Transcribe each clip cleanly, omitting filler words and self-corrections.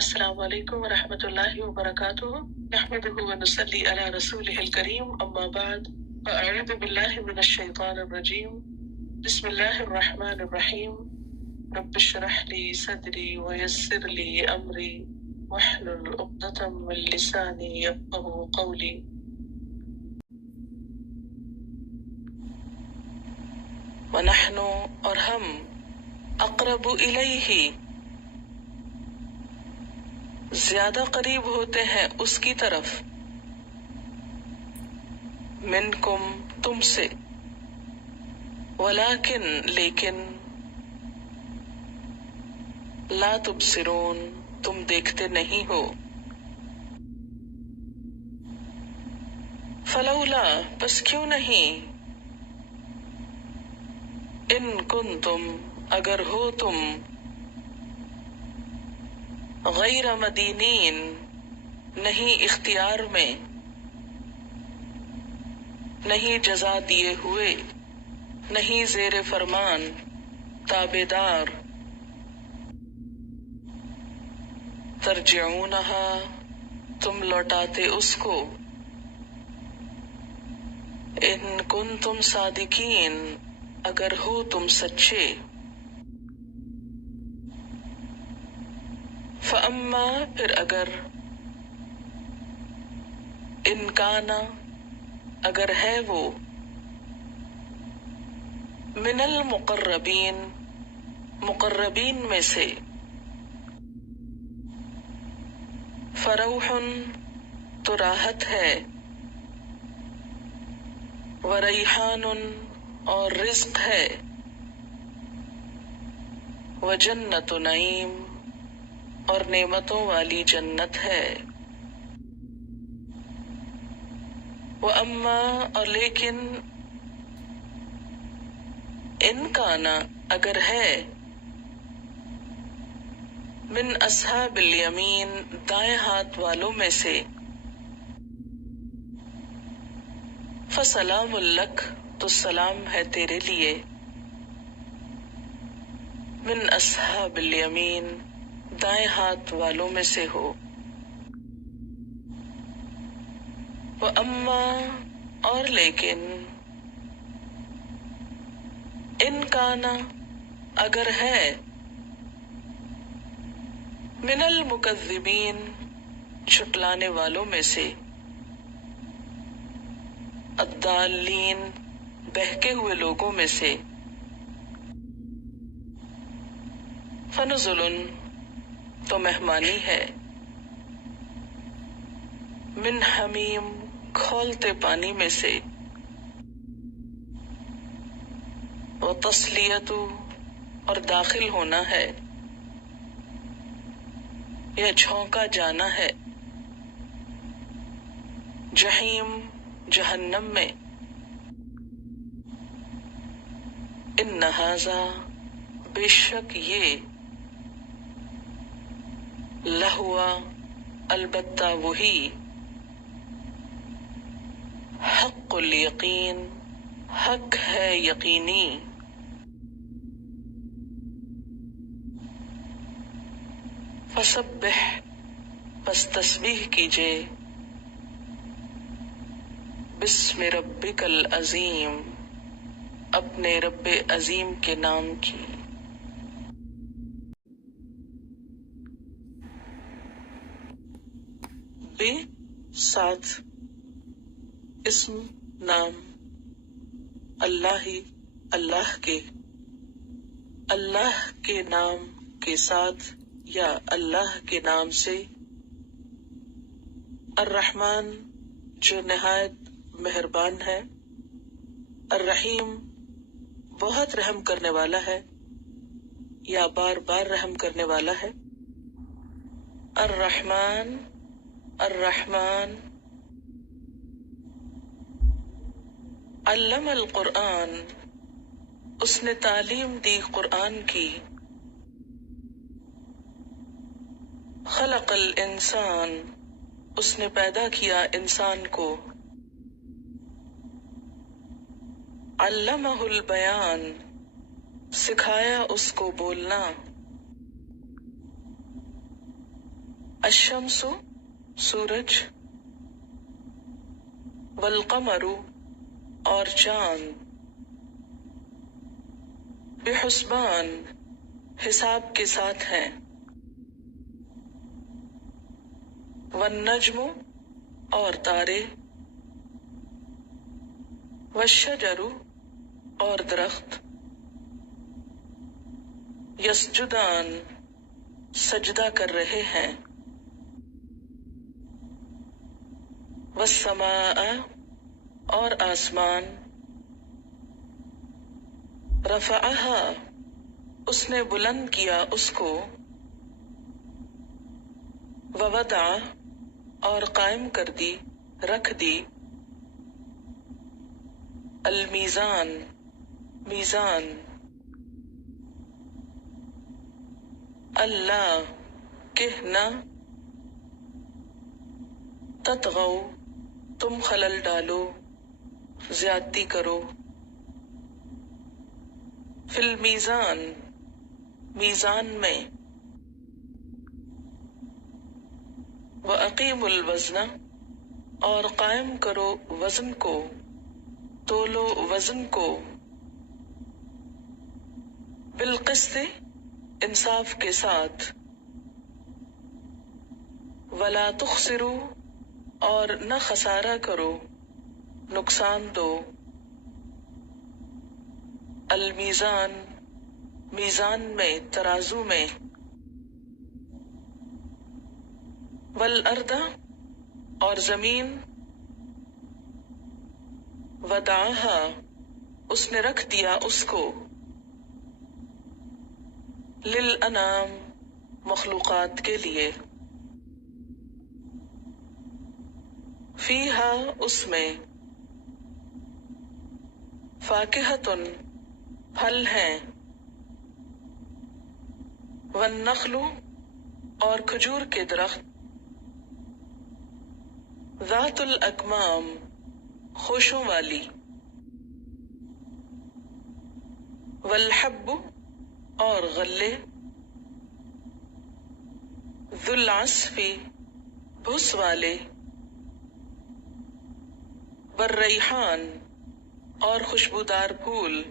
السلام علیکم ورحمۃ اللہ وبرکاتہ نحمده ونصلی علی رسولہ الکریم اما بعد فاعوذ باللہ من الشیطان الرجیم بسم اللہ الرحمن الرحیم رب اشرح لی صدری ویسر لی امری واحلل عقدۃ من لسانی یفقهوا قولی۔ ونحن اور ہم اقرب الیہ زیادہ قریب ہوتے ہیں اس کی طرف، منکم تم سے، ولیکن لیکن، لا تبصرون تم دیکھتے نہیں ہو۔ فلولا پس کیوں نہیں، ان کنتم اگر ہو تم، غیر مدینین نہیں اختیار میں، نہیں جزا دیے ہوئے، نہیں زیر فرمان تابعدار، ترجعونہا تم لوٹاتے اس کو، ان کنتم صادقین اگر ہو تم سچے۔ فاما پھر اگر، ان کانا اگر ہے وہ، من المقربین مقربین میں سے، فروح تو راحت ہے، وریحان اور رزق ہے، وجنت نعیم اور نعمتوں والی جنت ہے۔ واما اور لیکن، ان کانا اگر ہے، من اصحاب الیمین دائیں ہاتھ والوں میں سے، فسلام لک تو سلام ہے تیرے لیے، من اصحاب الیمین دائیں ہاتھ والوں میں سے ہو۔ واما اور لیکن، ان کانا اگر ہے، من المکذبین جھٹلانے والوں میں سے، الضالین بہکے ہوئے لوگوں میں سے، فنزل تو مہمانی ہے، من حمیم کھولتے پانی میں سے، وتصلیت اور داخل ہونا ہے یا جھونکا جانا ہے، جہیم جہنم میں، ان ھذا بے شک یہ، لہوا البتہ وہی، حق الیقین حق ہے یقینی، فسبح پس تسبیح کیجے، بسم ربک العظیم اپنے رب عظیم کے نام کی۔ بے ساتھ اسم نام، اللہ اللہ کے نام کے ساتھ یا اللہ کے نام سے، الرحمن جو نہایت مہربان ہے، الرحیم بہت رحم کرنے والا ہے یا بار بار رحم کرنے والا ہے، الرحمن الرحمن، علم القرآن اس نے تعلیم دی قرآن کی، خلق الانسان اس نے پیدا کیا انسان کو، علمہ البیان سکھایا اس کو بولنا، الشمس سورج، والقمر اور چاند، بحسبان حساب کے ساتھ ہیں، والنجم اور تارے، والشجر اور درخت، یسجدان سجدہ کر رہے ہیں، والسماء اور آسمان، رفعها اس نے بلند کیا اس کو، ووضع اور قائم کر دی، رکھ دی، المیزان میزان، اللہ کہ نہ، تطغوا تم خلل ڈالو، زیادتی کرو، فی المیزان میزان میں، وَأَقِیمُوا الْوَزْنَ اور قائم کرو وزن کو، تولو وزن کو، بالقسط انصاف کے ساتھ، ولا تخسروا اور نہ خسارہ کرو، نقصان دو، المیزان میزان میں ترازو میں، والارض اور زمین، وضعها اس نے رکھ دیا اس کو، للانام مخلوقات کے لیے، فیہا اس میں، فاکہۃ پھل ہیں، والنخل اور کھجور کے درخت، ذات الاکمام خوشوں والی، والحب اور غلے، ذو العصف بھس والے، والریحان اور خوشبودار پھول،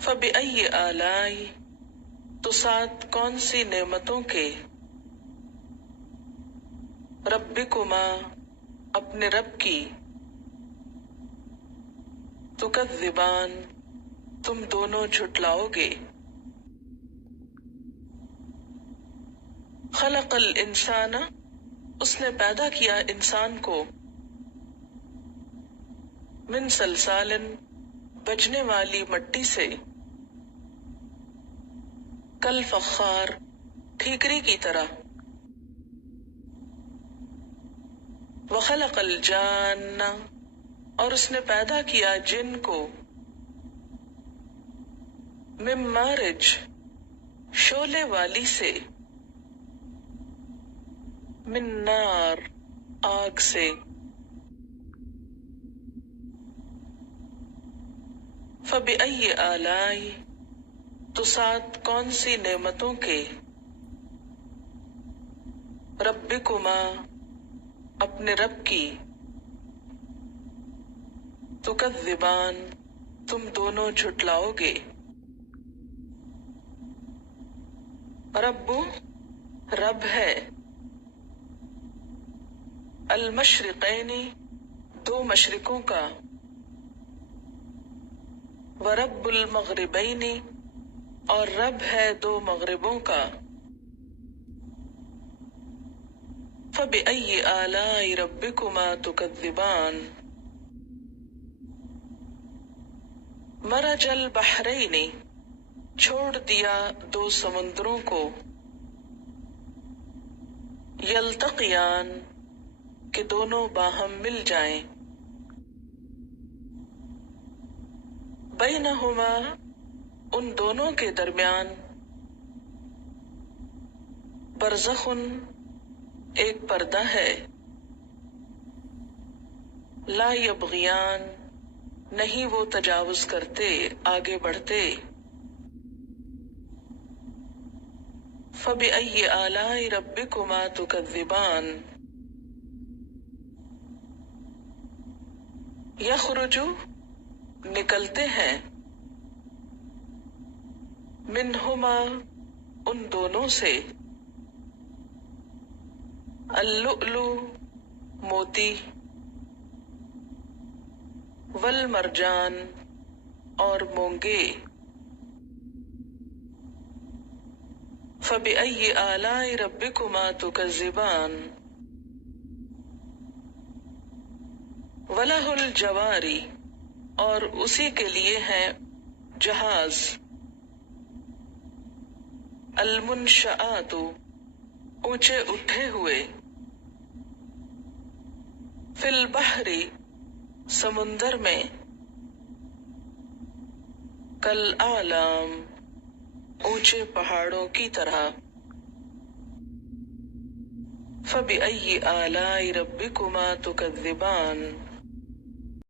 فبأي آلاء تو ساتھ کون سی نعمتوں کے، ربکما اپنے رب کی، تکذبان تم دونوں جھٹلاؤ گے، خلق الانسان اس نے پیدا کیا انسان کو، من صلصال بجنے والی مٹی سے، کالفخار ٹھیکری کی طرح، وخلق الجان اور اس نے پیدا کیا جن کو، من مارج شعلے والی سے، من نار آگ سے، فبأي آلاء تو ساتھ کون سی نعمتوں کے، ربکما اپنے رب کی، تکذبان تم دونوں جھٹلاؤ گے، رب رب ہے، المشرقین دو مشرقوں کا، ورب المغربین اور رب ہے دو مغربوں کا، فبأي آلاء ربکما تکذبان، مرج البحرین چھوڑ دیا دو سمندروں کو، یلتقیان کہ دونوں باہم مل جائیں، بینہما ان دونوں کے درمیان، برزخ ایک پردہ ہے، لا یبغیان نہیں وہ تجاوز کرتے آگے بڑھتے، فبأي آلاء ربكما تكذبان یخرج نکلتے ہیں منہما ان دونوں سے اللؤلؤ موتی والمرجان اور مونگے فبأي آلاء ربكما تكذبان وَلَهُ الْجَوَارِ اور اسی کے لیے ہیں جہاز المنشآت اونچے اٹھے ہوئے فی البحر سمندر میں کالأعلام اونچے پہاڑوں کی طرح فبأي آلاء ربكما تكذبان